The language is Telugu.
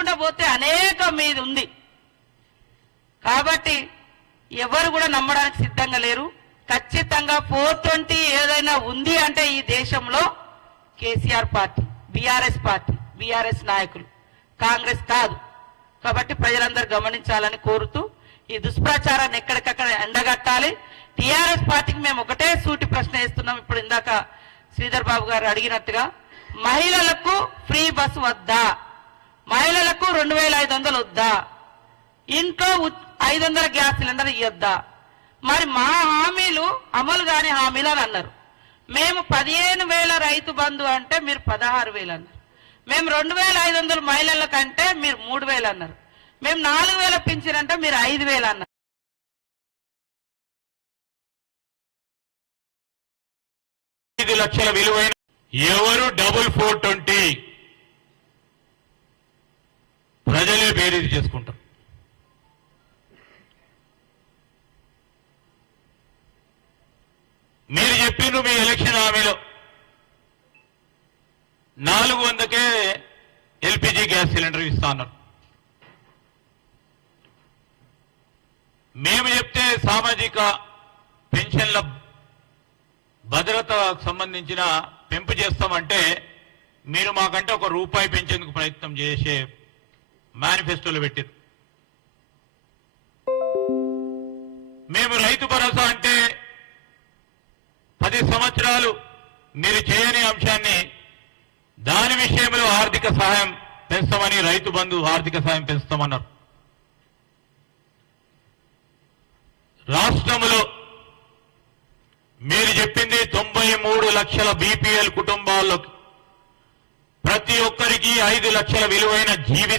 చెప్పుకుంటూ పోతే అనేకం మీది ఉంది కాబట్టి ఎవరు కూడా నమ్మడానికి సిద్ధంగా లేరు. ఖచ్చితంగా ఫోర్ ట్వంటీ ఏదైనా ఉంది అంటే ఈ దేశంలో KCR party BRS party BRS నాయకులు. కాంగ్రెస్ కాదు. కాబట్టి ప్రజలందరూ గమనించాలని కోరుతూ ఈ దుష్ప్రచారాన్ని ఎక్కడికక్కడ ఎండగట్టాలి. టీఆర్ఎస్ పార్టీకి మేము ఒకటే సూటి ప్రశ్న వేస్తున్నాం. ఇప్పుడు ఇందాక శ్రీధర్ బాబు గారు అడిగినట్టుగా మహిళలకు ఫ్రీ బస్సు వద్దా? మహిళలకు రెండు వేల ఐదు వందలు వద్దా? ఇంట్లో ఐదు వందల గ్యాస్ సిలిండర్ ఇవ్వద్దా మరి మా హామీలు అమలు కాని హామీలు అని అన్నారు. మేము పదిహేను వేల రైతు బంధు అంటే మీరు పదహారు వేలు అన్నారు. మేము రెండు వేల ఐదు వందలు మహిళల కంటే మీరు మూడు వేలు అన్నారు. మేము నాలుగు వేల పింఛన్ అంటే మీరు ఐదు వేలు అన్నారు. ఐదు లక్షల విలువైన ఎవరు డబుల్ ఫోర్ ట్వంటీ? ప్రజలే బేరీజు చేసుకుంటాం. మీరు చెప్పిండ్రు మీ ఎలక్షన్ హామీలో. నాలుగు వందకే ఎల్పిజి గ్యాస్ సిలిండర్ ఇస్తా అన్నారు. మేము చెప్తే సామాజిక పెన్షన్ల భద్రతకు సంబంధించిన పెంపు చేస్తామంటే మీరు మాకంటే ఒక రూపాయి పెంచేందుకు ప్రయత్నం చేసే మేనిఫెస్టోలో పెట్టారు. మేము రైతు భరోసా అంటే పది సంవత్సరాలు మీరు చేయని అంశాన్ని దాని విషయంలో ఆర్థిక సహాయం పెంచమని రైతు బంధు ఆర్థిక సహాయం పెంచుతామన్నారు. రాష్ట్రంలో మీరు చెప్పింది తొంభై మూడు లక్షల బీపీఎల్ కుటుంబాల్లో ప్రతి ఒక్కరికి ఐదు లక్షల విలువైన జీవితం